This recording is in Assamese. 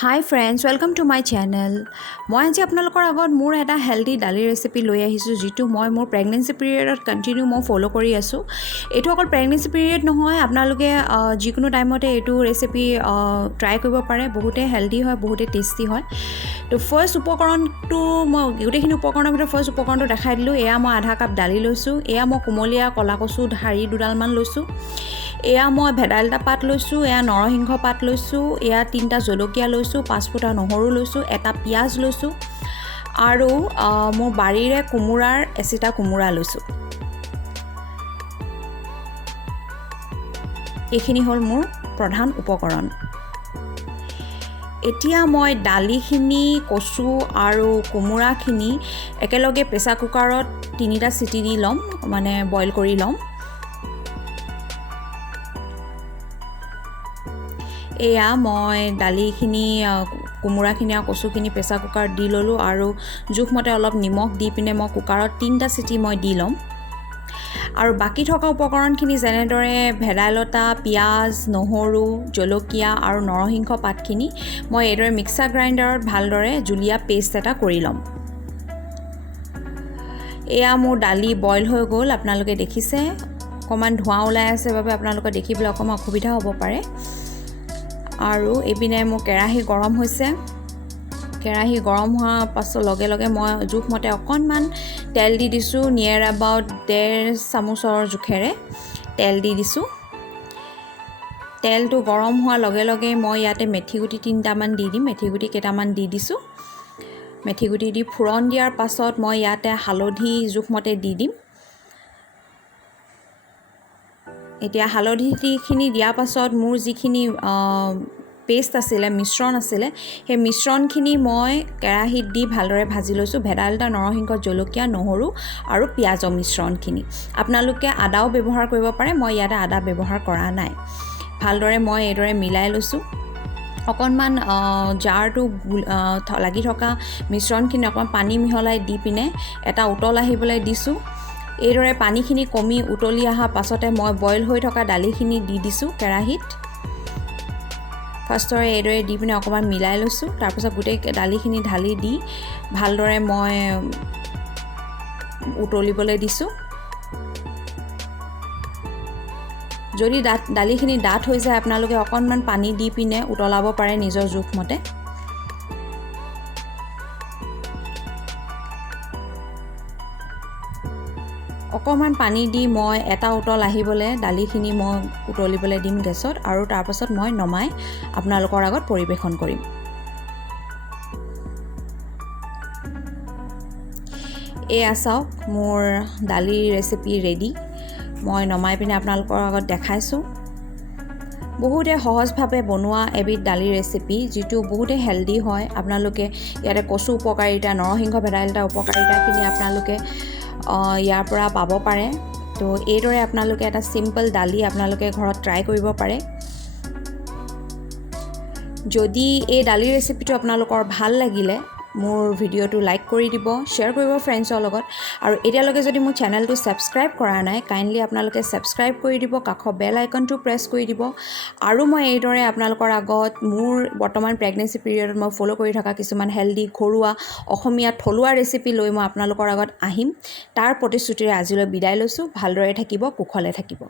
Hi friends, welcome to my channel. মই আজি আপোনালোকৰ আগত মোৰ এটা হেলদি দালি ৰেচিপি লৈ আহিছোঁ যিটো মই মোৰ প্ৰেগনেন্সি পিৰিয়ডত কন্টিনিউ মই ফলো কৰি আছোঁ। এইটো অকল প্ৰেগনেন্সি পিৰিয়ড নহয়, আপোনালোকে যিকোনো টাইমতে এইটো ৰেচিপি ট্ৰাই কৰিব পাৰে। বহুতে হেলদি হয়, বহুতে টেষ্টি হয়। তো ফাৰ্ষ্ট উপকৰণটো মই গোটেইখিনি উপকৰণৰ ভিতৰত ফাৰ্ষ্ট উপকৰণটো দেখাই দিলোঁ। এয়া মই আধা কাপ দালি লৈছোঁ। এয়া মই কুমলীয়া কলা কচু ঠাৰি দুডালমান লৈছোঁ। এয়া মই ভেদাইলতা পাত লৈছোঁ। এয়া নৰসিংহ পাত লৈছোঁ। এয়া 3টা জলকীয়া লৈছোঁ, 5 ফুটা নহৰু লৈছোঁ, এটা পিঁয়াজ লৈছোঁ আৰু মোৰ বাৰীৰে কোমোৰাৰ এচিটা কোমোৰা লৈছোঁ। এইখিনি হ'ল মোৰ প্ৰধান উপকৰণ। এতিয়া মই দালিখিনি, কচু আৰু কোমোৰাখিনি একেলগে প্ৰেছাৰ কুকাৰত 3টা চিটি দি ল'ম, মানে বইল কৰি ল'ম। এয়া মই দালিখিনি, কোমোৰাখিনি আৰু কচুখিনি প্ৰেছাৰ কুকাৰত দি ল'লোঁ আৰু জোখমতে অলপ নিমখ দি পিনে মই কুকাৰত 3টা চিটি মই দি ল'ম। আৰু বাকী থকা উপকৰণখিনি যেনেদৰে ভেদাইলতা, পিঁয়াজ, নহৰু, জলকীয়া আৰু নৰসিংহ পাতখিনি মই এইদৰে মিক্সাৰ গ্ৰাইণ্ডাৰত ভালদৰে জুলীয়া পেষ্ট এটা কৰি ল'ম। এয়া মোৰ দালি বইল হৈ গ'ল, আপোনালোকে দেখিছে। অকণমান ধোঁৱা ওলাই আছে বাবে আপোনালোকে দেখিবলৈ অকণমান অসুবিধা হ'ব পাৰে। আৰু এইপিনে মোৰ কেৰাহী গৰম হৈছে। কেৰাহী গৰম হোৱাৰ পাছত লগে লগে মই জোখমতে অকণমান তেল দি দিছোঁ। নিয়েৰ এবাউট 1.5 চামুচৰ জোখেৰে তেল দি দিছোঁ। তেলটো গৰম হোৱাৰ লগে লগে মই ইয়াতে মেথিগুটি 3টামান দি দিম। মেথিগুটি কেইটামান দি দিছোঁ। মেথিগুটি দি ফুৰণ দিয়াৰ পাছত মই ইয়াতে হালধি জোখমতে দি দিম। এতিয়া হালধিখিনি দিয়াৰ পাছত মোৰ যিখিনি পেষ্ট আছিলে, মিশ্ৰণ আছিলে, সেই মিশ্ৰণখিনি মই কেৰাহীত দি ভালদৰে ভাজি লৈছোঁ। ভেদাইলতা, নৰসিংহ, জলকীয়া, নহৰু আৰু পিঁয়াজৰ মিশ্ৰণখিনি। আপোনালোকে আদাও ব্যৱহাৰ কৰিব পাৰে, মই ইয়াতে আদা ব্যৱহাৰ কৰা নাই। ভালদৰে মই এইদৰে মিলাই লৈছোঁ। অকণমান জাৰটো লাগি থকা মিশ্ৰণখিনি অকণমান পানী মিহলাই দি পিনে এটা উতল আহিবলৈ দিছোঁ। এইদৰে পানীখিনি কমি উতলি অহাৰ পাছতে মই বইল হৈ থকা দালিখিনি দি দিছোঁ কেৰাহীত। ফাৰ্ষ্টৰে এইদৰে দি পিনে অকণমান মিলাই লৈছোঁ। তাৰপিছত গোটেই দালিখিনি ঢালি দি ভালদৰে মই উতলিবলৈ দিছোঁ। যদি দালিখিনি ডাঠ হৈ যায়, আপোনালোকে অকণমান পানী দি পিনে উতলাব পাৰে নিজৰ জোখমতে। অকণমান পানী দি মই এটা উতল আহিবলৈ দালিখিনি মই উতলিবলৈ দিম গেছত, আৰু তাৰপাছত মই নমাই আপোনালোকৰ আগত পৰিৱেশন কৰিম। এয়া চাওক, মোৰ দালিৰ ৰেচিপি ৰেডি। মই নমাই পিনে আপোনালোকৰ আগত দেখাইছোঁ। বহুতে সহজভাৱে বনোৱা এবিধ দালিৰ ৰেচিপি, যিটো বহুতে হেলদি হয়। আপোনালোকে ইয়াতে কচু উপকাৰিতা, নৰসিংহ, ভেদাইলতা উপকাৰিতাখিনি আপোনালোকে ইয়াৰ পৰা পাব পাৰে। তো এইদৰে আপোনালোকে এটা চিম্পল দালি আপোনালোকে ঘৰত ট্ৰাই কৰিব পাৰে। যদি এই দালিৰ ৰেচিপিটো আপোনালোকৰ ভাল লাগিলে, মোৰ ভিডিঅ'টো লাইক কৰি দিব, শ্বেয়াৰ কৰিব ফ্ৰেণ্ডছৰ লগত। আৰু এতিয়ালৈকে যদি মোৰ চেনেলটো ছাবস্ক্ৰাইব কৰা নাই, কাইণ্ডলি আপোনালোকে ছাবস্ক্ৰাইব কৰি দিব, কাষৰ বেল আইকনটো প্ৰেছ কৰি দিব। আৰু মই এইদৰে আপোনালোকৰ আগত মোৰ বৰ্তমান প্ৰেগনেন্সি পিৰিয়ডত মই ফ'ল' কৰি থকা কিছুমান হেলদি, ঘৰুৱা, অসমীয়া থলুৱা ৰেচিপি লৈ মই আপোনালোকৰ আগত আহিম। তাৰ প্ৰতিশ্ৰুতিৰে আজিলৈ বিদায় লৈছোঁ। ভালদৰে থাকিব, কুশলে থাকিব।